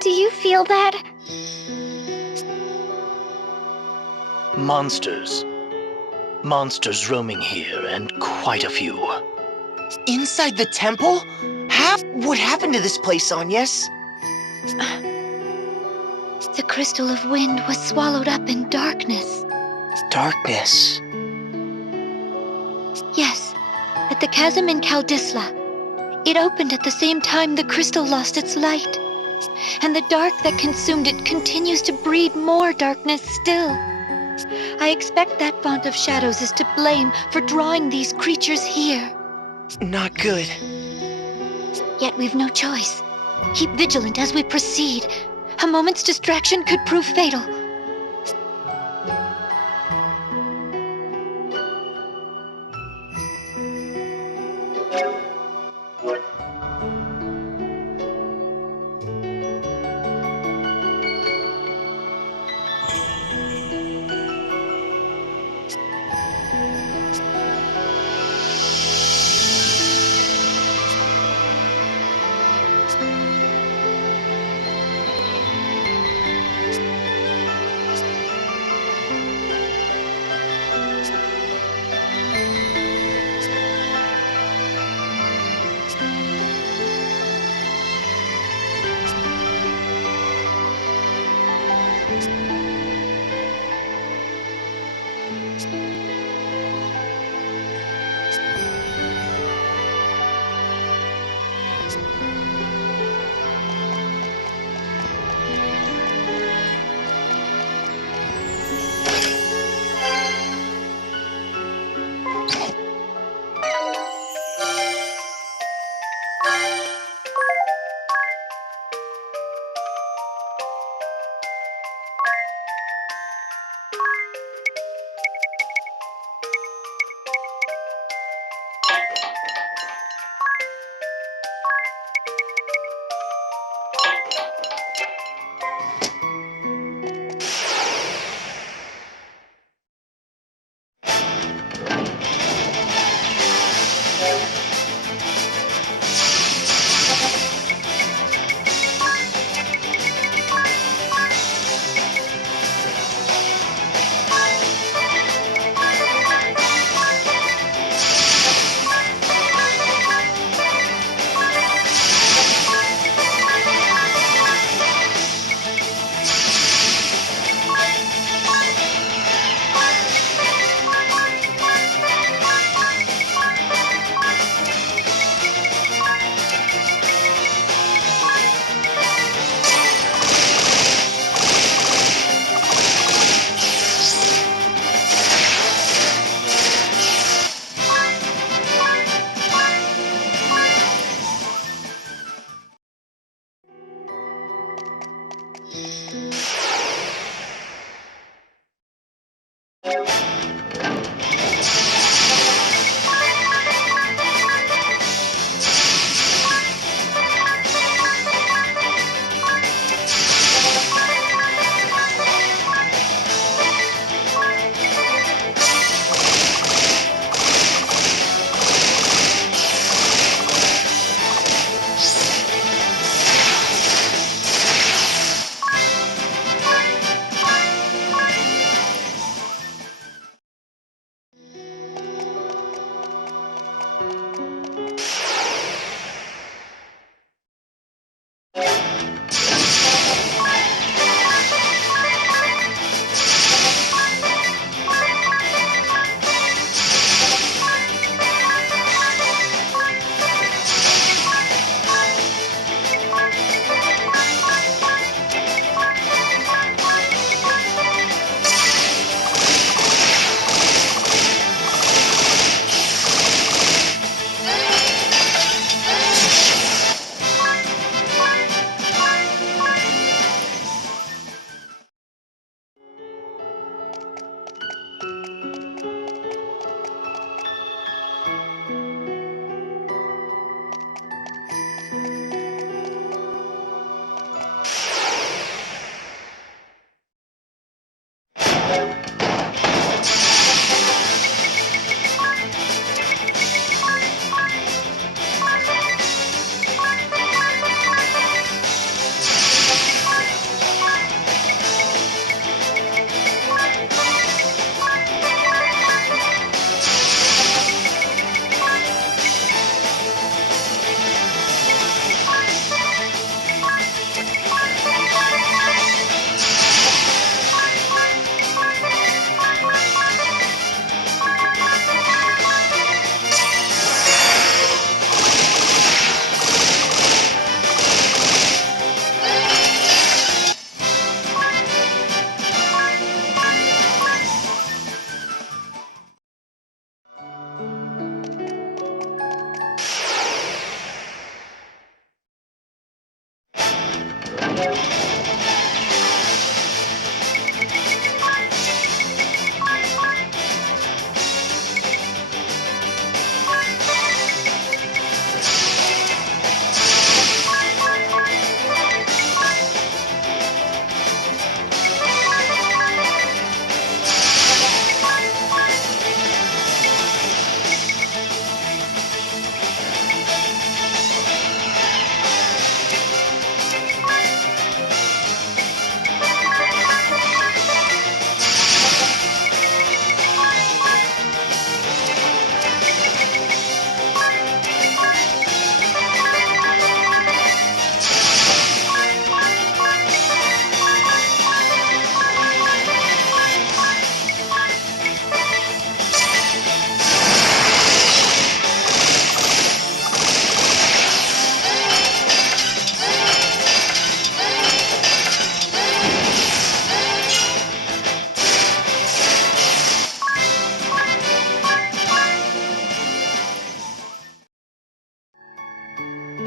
Do you feel that? Monsters. Monsters roaming here, and quite a few. Inside the temple? What happened to this place, Agnes? The crystal of wind was swallowed up in darkness. Darkness. Yes, at the chasm in Kaldisla. It opened at the same time the crystal lost its light. And the dark that consumed it continues to breed more darkness still. I expect that font of shadows is to blame for drawing these creatures here. Not good. Yet we've no choice. Keep vigilant as we proceed. A moment's distraction could prove fatal.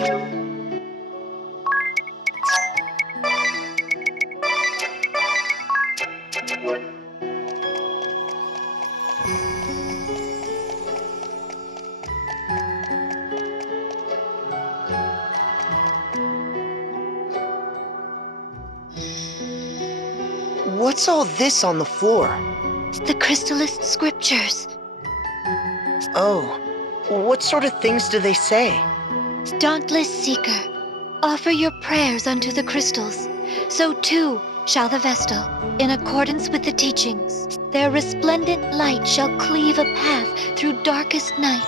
What's all this on the floor? The crystallist scriptures. Oh, what sort of things do they say? Dauntless seeker, offer your prayers unto the crystals. So too shall the Vestal, in accordance with the teachings. Their resplendent light shall cleave a path through darkest night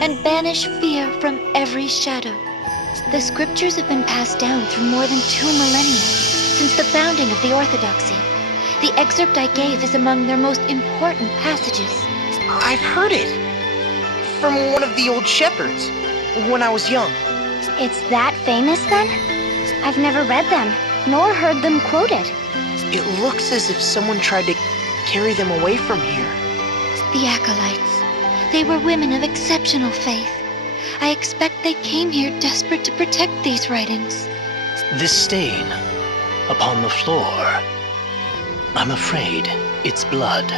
and banish fear from every shadow. The scriptures have been passed down through more than 2 millennia, since the founding of the Orthodoxy. The excerpt I gave is among their most important passages. I've heard it! From one of the old shepherds, when I was young. It's that famous then? I've never read them, nor heard them quoted. It looks as if someone tried to carry them away from here. The acolytes. They were women of exceptional faith. I expect they came here desperate to protect these writings. This stain upon the floor. I'm afraid it's blood.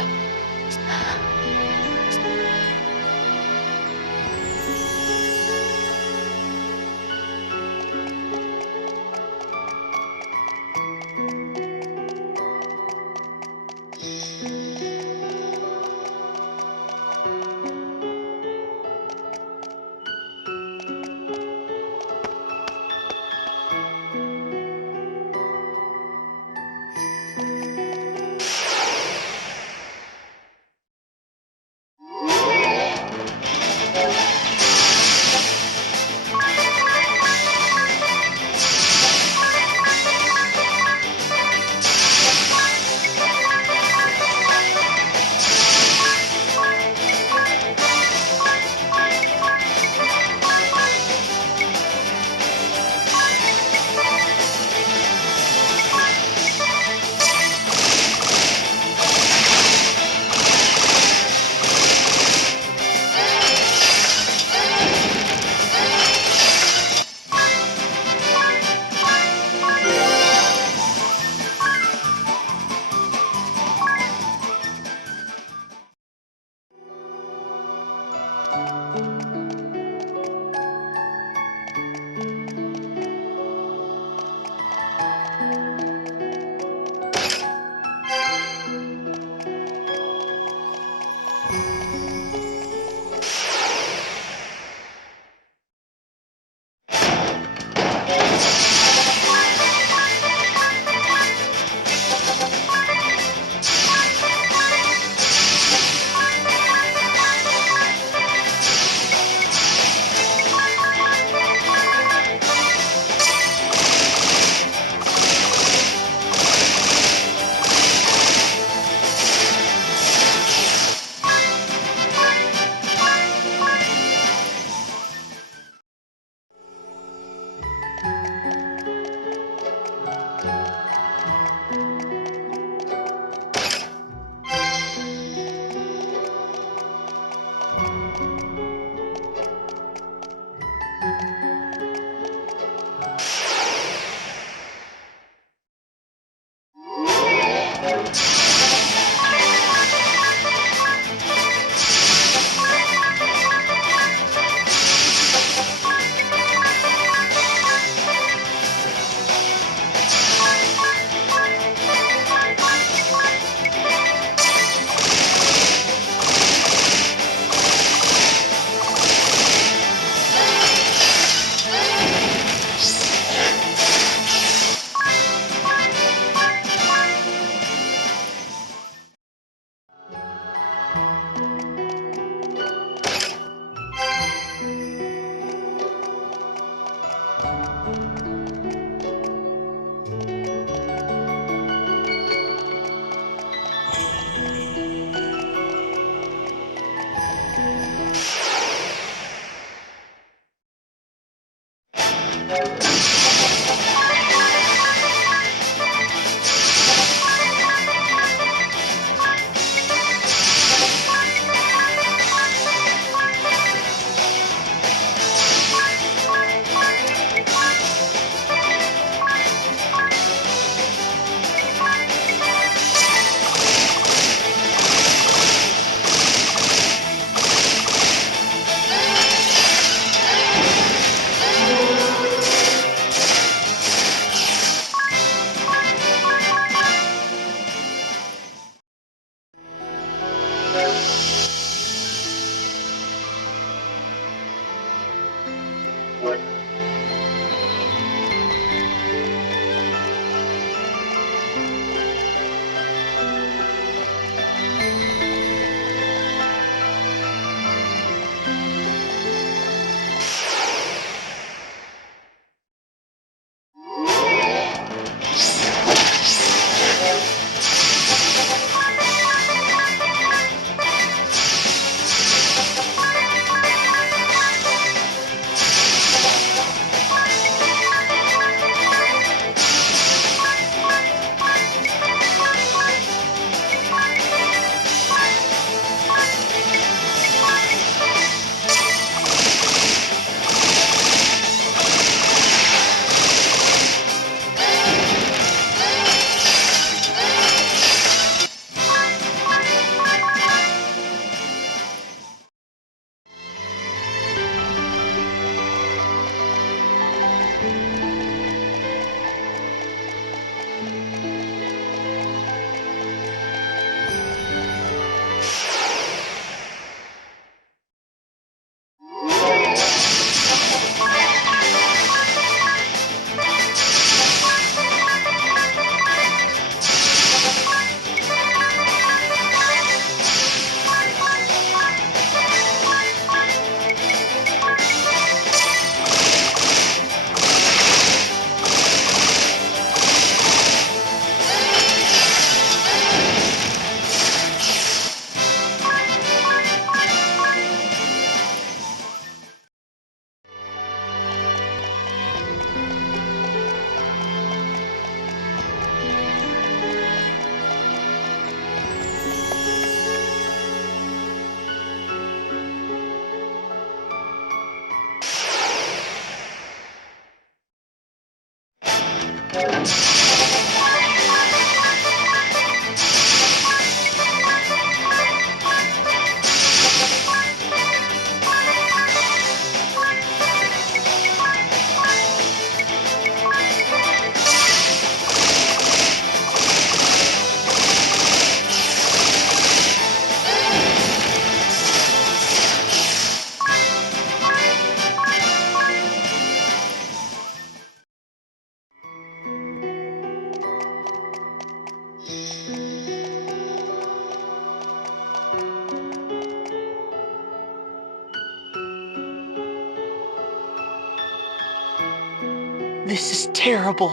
This is terrible.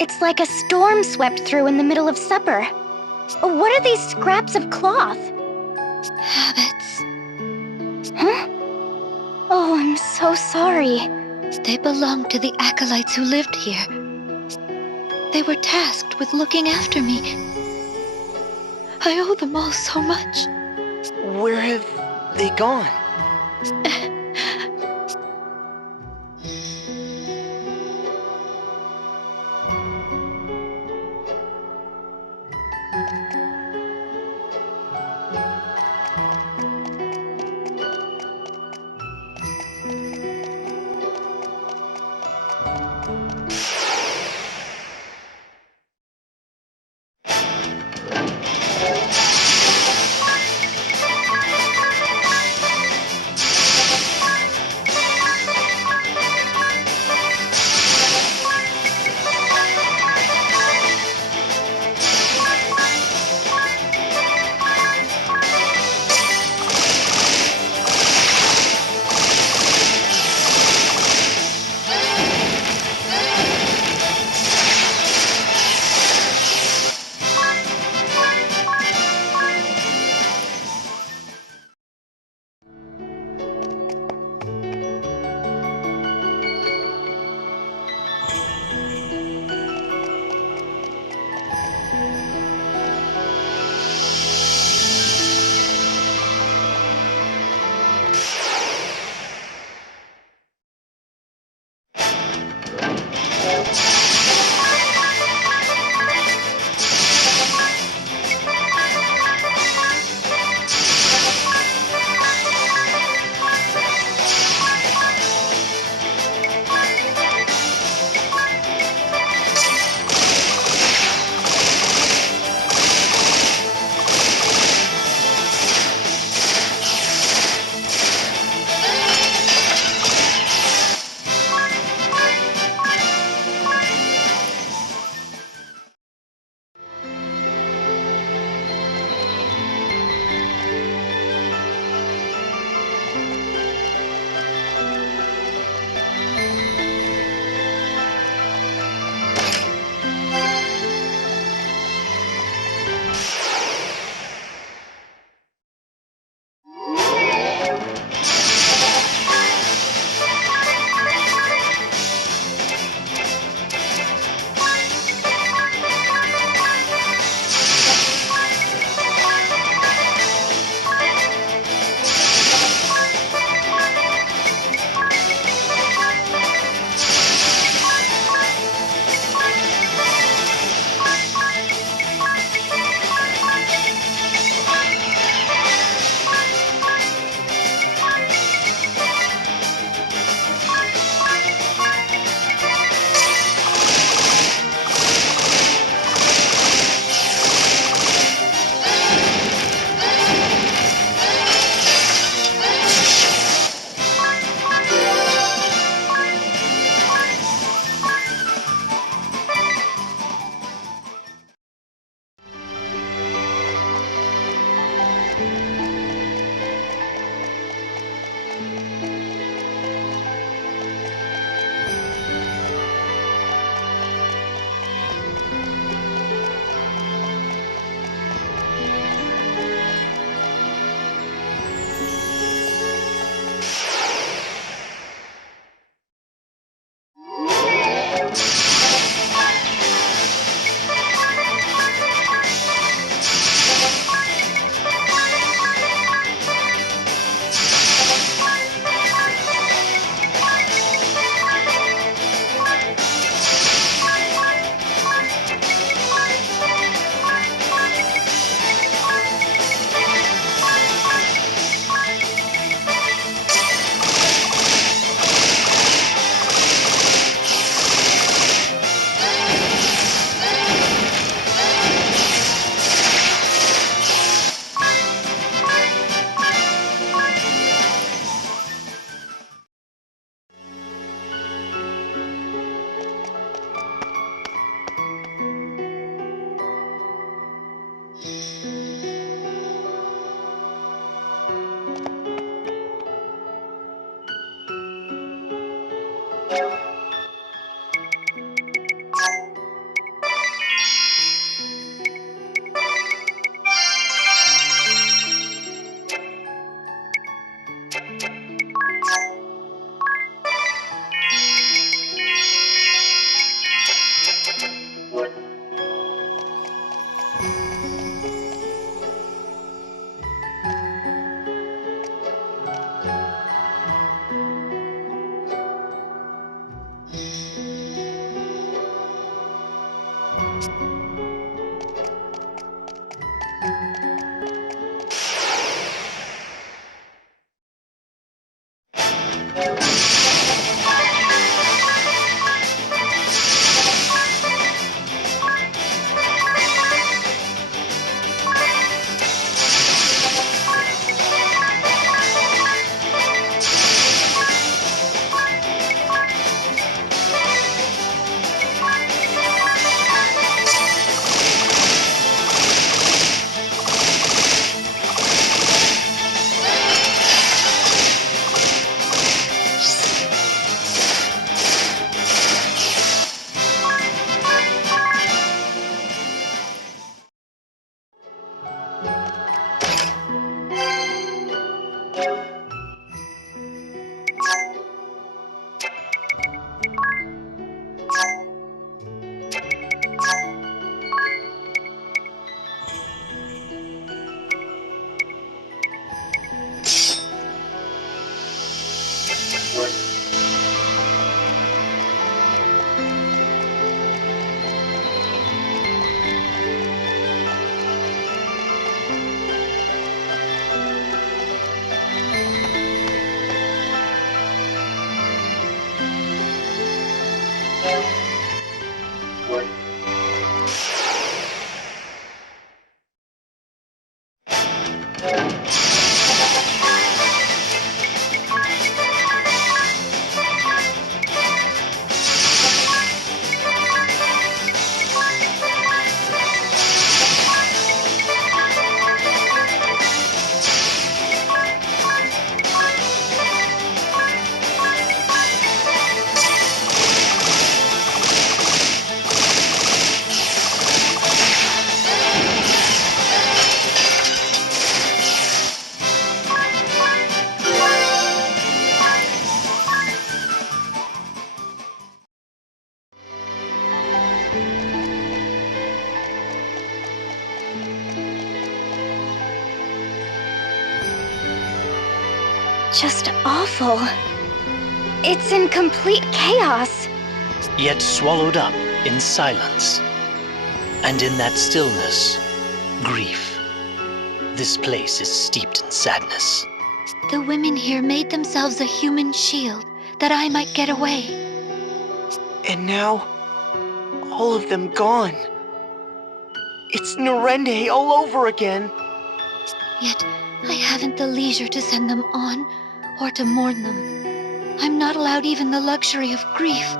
It's like a storm swept through in the middle of supper. What are these scraps of cloth? Habits. Huh? Oh, I'm so sorry. They belonged to the acolytes who lived here. They were tasked with looking after me. I owe them all so much. Where have they gone? Just awful. It's in complete chaos. Yet swallowed up in silence. And in that stillness, grief. This place is steeped in sadness. The women here made themselves a human shield that I might get away. And now, all of them gone. It's Norende all over again. Yet I haven't the leisure to send them on or to mourn them. I'm not allowed even the luxury of grief.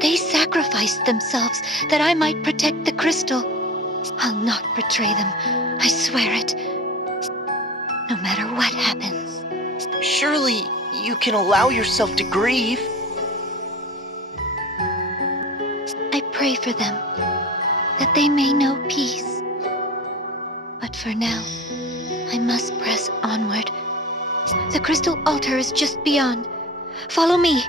They sacrificed themselves that I might protect the crystal. I'll not betray them, I swear it. No matter what happens. Surely you can allow yourself to grieve. I pray for them, that they may know peace. But for now, I must press onward. The crystal altar is just beyond. Follow me.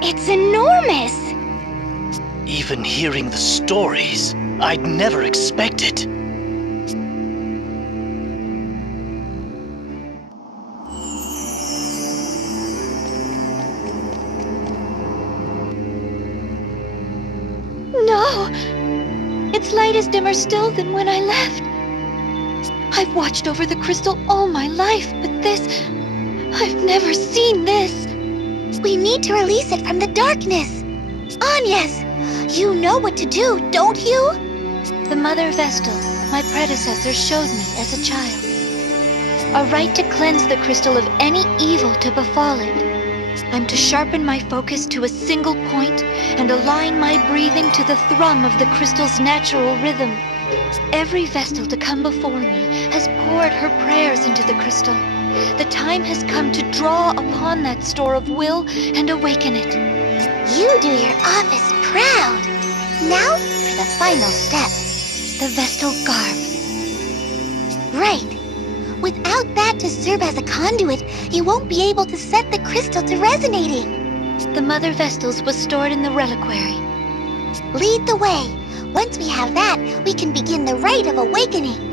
It's enormous! Even hearing the stories, I'd never expect it. No! Its light is dimmer still than when I left. I've watched over the crystal all my life, but this... I've never seen this. We need to release it from the darkness. Anyas, you know what to do, don't you? The Mother Vestal, my predecessor, showed me as a child. A right to cleanse the crystal of any evil to befall it. I'm to sharpen my focus to a single point and align my breathing to the thrum of the crystal's natural rhythm. Every Vestal to come before me has poured her prayers into the crystal. The time has come to draw upon that store of will and awaken it. You do your office proud. Now for the final step. The Vestal garb. Right. Without that to serve as a conduit, you won't be able to set the crystal to resonating. The Mother Vestal's was stored in the reliquary. Lead the way. Once we have that, we can begin the rite of awakening.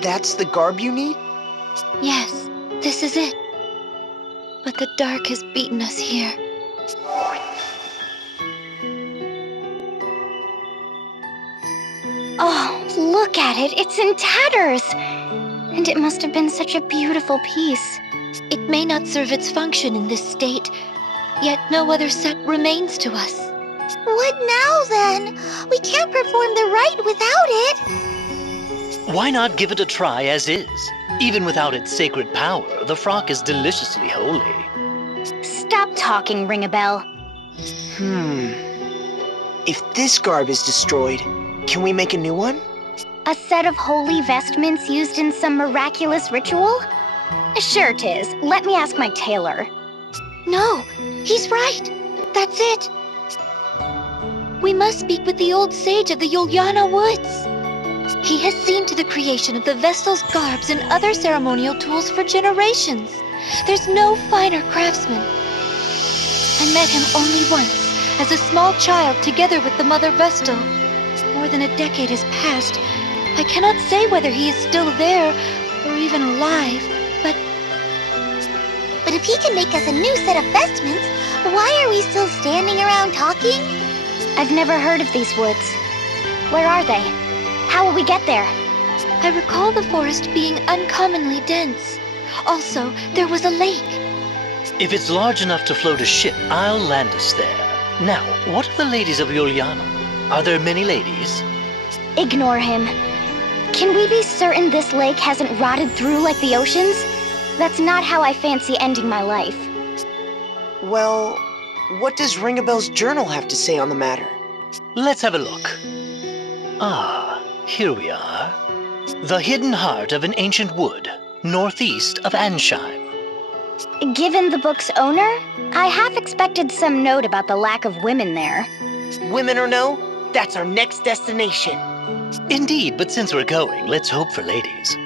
That's the garb you need? Yes, this is it. But the dark has beaten us here. Oh, look at it. It's in tatters. And it must have been such a beautiful piece. It may not serve its function in this state, yet no other set remains to us. What now, then? We can't perform the rite without it. Why not give it a try as is? Even without its sacred power, the frock is deliciously holy. Stop talking, Ring-a-Bell. If this garb is destroyed, can we make a new one? A set of holy vestments used in some miraculous ritual? Sure it is. Let me ask my tailor. No, he's right. That's it. We must speak with the old sage of the Yulyana woods. He has seen to the creation of the Vestal's garbs and other ceremonial tools for generations. There's no finer craftsman. I met him only once, as a small child together with the Mother Vestal. More than a decade has passed. I cannot say whether he is still there or even alive, but But if he can make us a new set of vestments, why are we still standing around talking? I've never heard of these woods. Where are they? How will we get there? I recall the forest being uncommonly dense. Also, there was a lake. If it's large enough to float a ship, I'll land us there. Now, what of the ladies of Yulyana? Are there many ladies? Ignore him. Can we be certain this lake hasn't rotted through like the oceans? That's not how I fancy ending my life. Well, what does Ringabel's journal have to say on the matter? Let's have a look. Ah, here we are. The hidden heart of an ancient wood, northeast of Ansheim. Given the book's owner, I half expected some note about the lack of women there. Women or no, that's our next destination. Indeed, but since we're going, let's hope for ladies.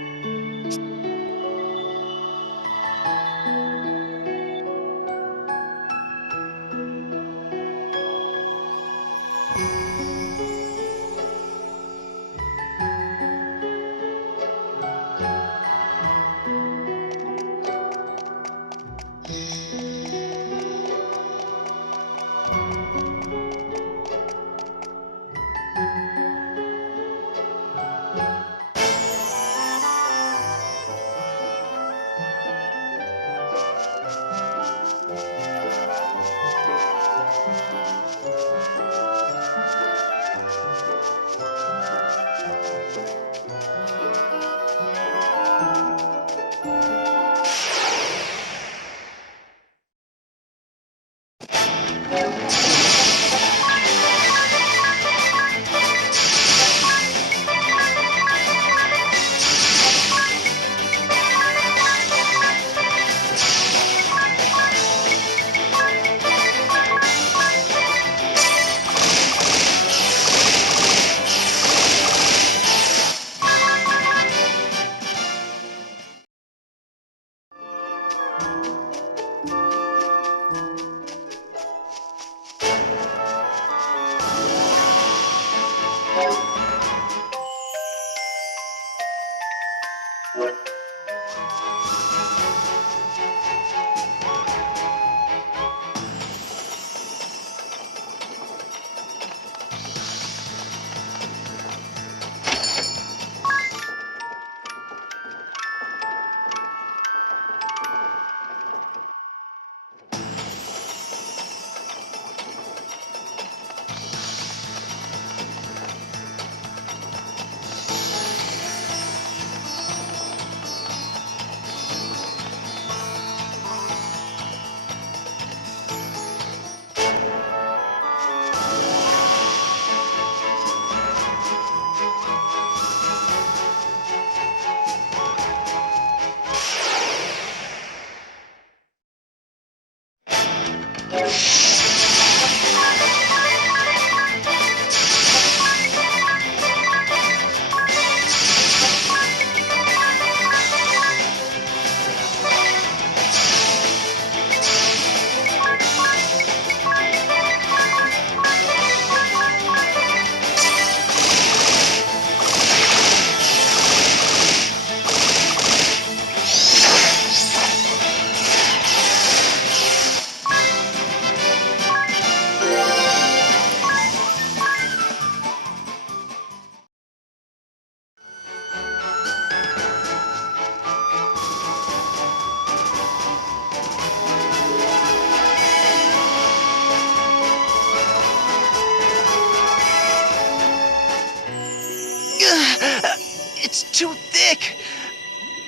It's too thick.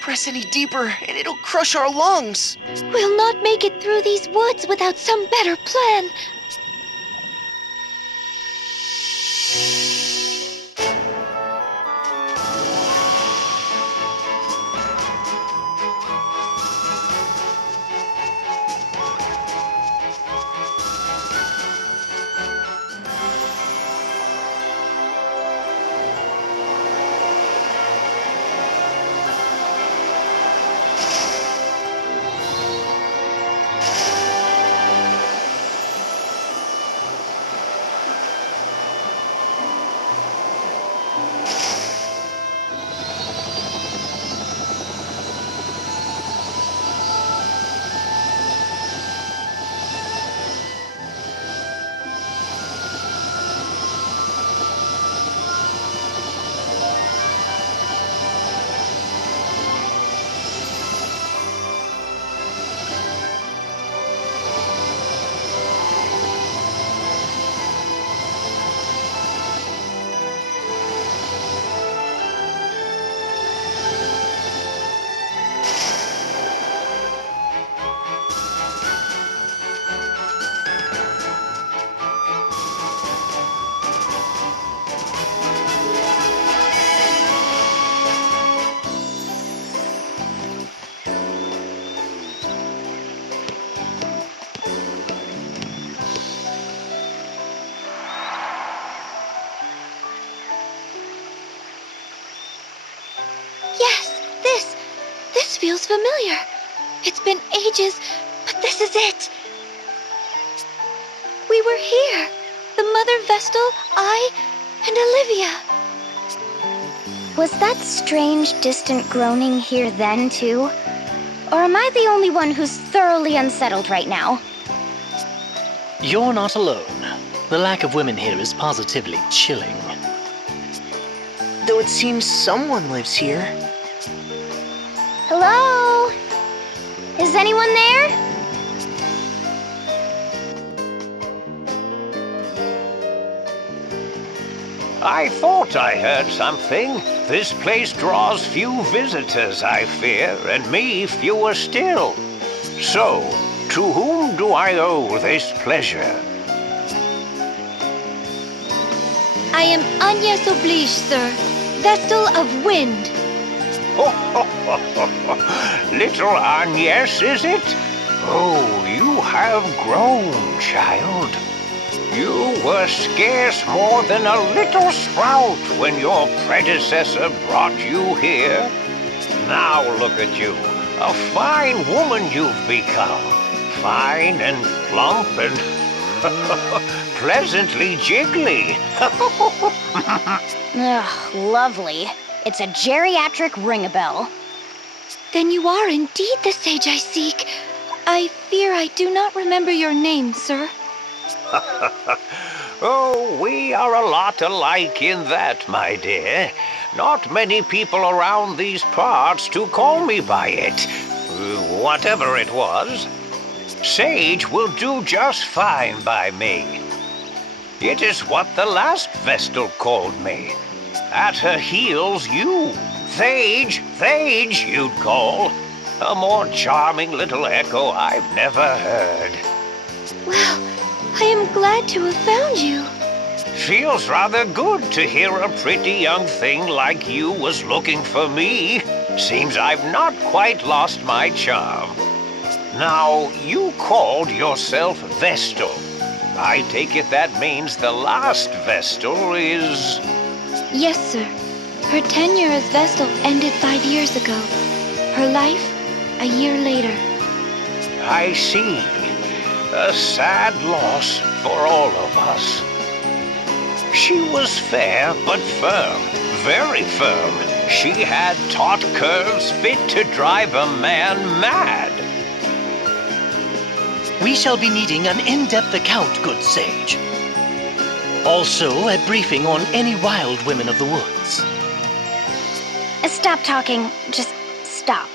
Press any deeper and it'll crush our lungs. We'll not make it through these woods without some better plan. feels familiar. It's been ages, but this is it. We were here. The Mother Vestal, I, and Olivia. Was that strange, distant groaning here then, too? Or am I the only one who's thoroughly unsettled right now? You're not alone. The lack of women here is positively chilling. Though it seems someone lives here. Hello? Is anyone there? I thought I heard something. This place draws few visitors, I fear, and me fewer still. So, to whom do I owe this pleasure? I am Agnes Oblige, sir. Vestal of Wind. Little Agnes, is it? Oh, you have grown, child. You were scarce more than a little sprout when your predecessor brought you here. Now look at you, a fine woman you've become. Fine and plump and pleasantly jiggly. Ugh, lovely. It's a geriatric ring-a-bell. Then you are indeed the sage I seek. I fear I do not remember your name, sir. Oh, we are a lot alike in that, my dear. Not many people around these parts to call me by it. Whatever it was. Sage will do just fine by me. It is what the last Vestal called me. At her heels, you. Thage, you'd call. A more charming little echo I've never heard. Well, I am glad to have found you. Feels rather good to hear a pretty young thing like you was looking for me. Seems I've not quite lost my charm. Now, you called yourself Vestal. I take it that means the last Vestal is... Yes, sir. Her tenure as Vestal ended 5 years ago. Her life, a year later. I see. A sad loss for all of us. She was fair but firm, very firm. She had taut curves fit to drive a man mad. We shall be needing an in-depth account, good sage. Also, a briefing on any wild women of the woods. Stop talking. Just stop.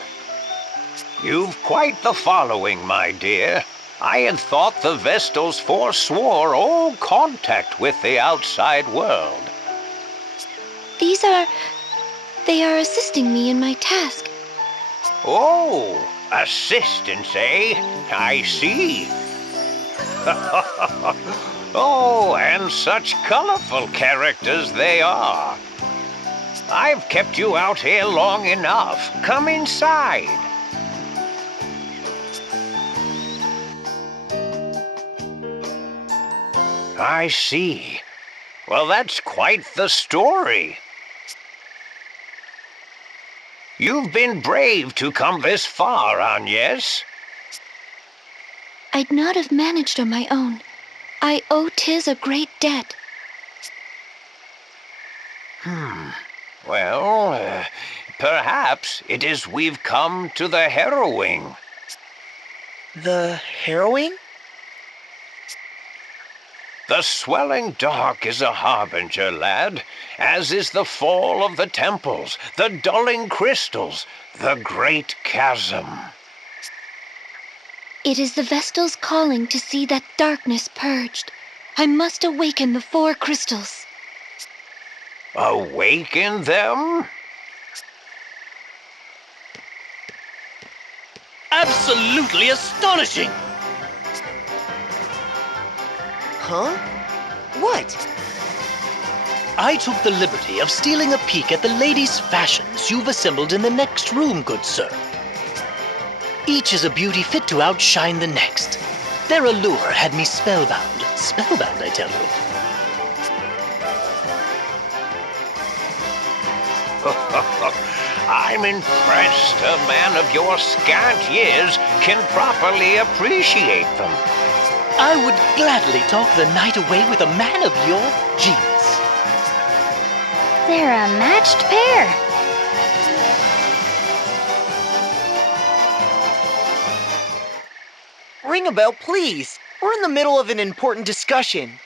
You've quite the following, my dear. I had thought the Vestals forswore all contact with the outside world. They are assisting me in my task. Oh, assistance, eh? I see. Oh, and such colorful characters they are. I've kept you out here long enough. Come inside. I see. Well, that's quite the story. You've been brave to come this far, Agnes. I'd not have managed on my own. I owe Tiz a great debt. Well, perhaps it is we've come to the harrowing. The harrowing? The swelling dark is a harbinger, lad, as is the fall of the temples, the dulling crystals, the great chasm. It is the Vestal's calling to see that darkness purged. I must awaken the 4 crystals. Awaken them? Absolutely astonishing! Huh? What? I took the liberty of stealing a peek at the ladies' fashions you've assembled in the next room, good sir. Each is a beauty fit to outshine the next. Their allure had me spellbound. Spellbound, I tell you. I'm impressed a man of your scant years can properly appreciate them. I would gladly talk the night away with a man of your genius. They're a matched pair. Ring a bell, please. We're in the middle of an important discussion.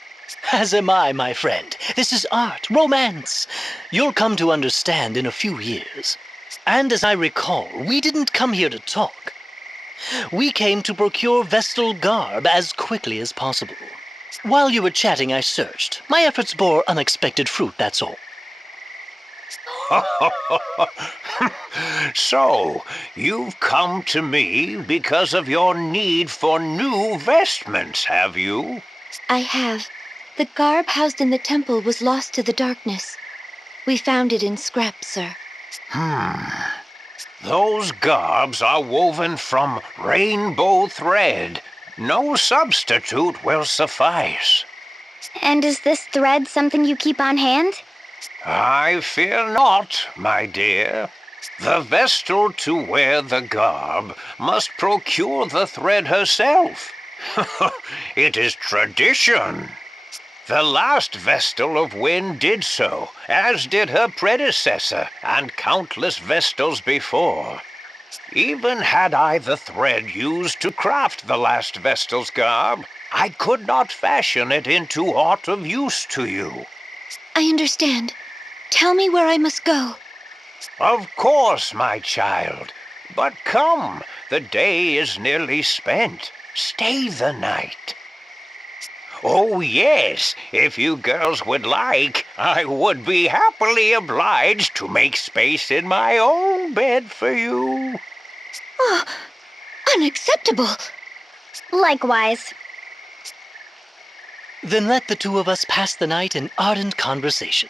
As am I, my friend. This is art, romance. You'll come to understand in a few years. And as I recall, we didn't come here to talk. We came to procure Vestal garb as quickly as possible. While you were chatting, I searched. My efforts bore unexpected fruit, that's all. So, you've come to me because of your need for new vestments, have you? I have. The garb housed in the temple was lost to the darkness. We found it in scraps, sir. Those garbs are woven from rainbow thread. No substitute will suffice. And is this thread something you keep on hand? I fear not, my dear. The Vestal to wear the garb must procure the thread herself. It is tradition. The last Vestal of Wind did so, as did her predecessor and countless Vestals before. Even had I the thread used to craft the last Vestal's garb, I could not fashion it into aught of use to you. I understand. Tell me where I must go. Of course, my child. But come, the day is nearly spent. Stay the night. Oh, yes, if you girls would like, I would be happily obliged to make space in my own bed for you. Oh, unacceptable! Likewise. Then let the two of us pass the night in ardent conversation.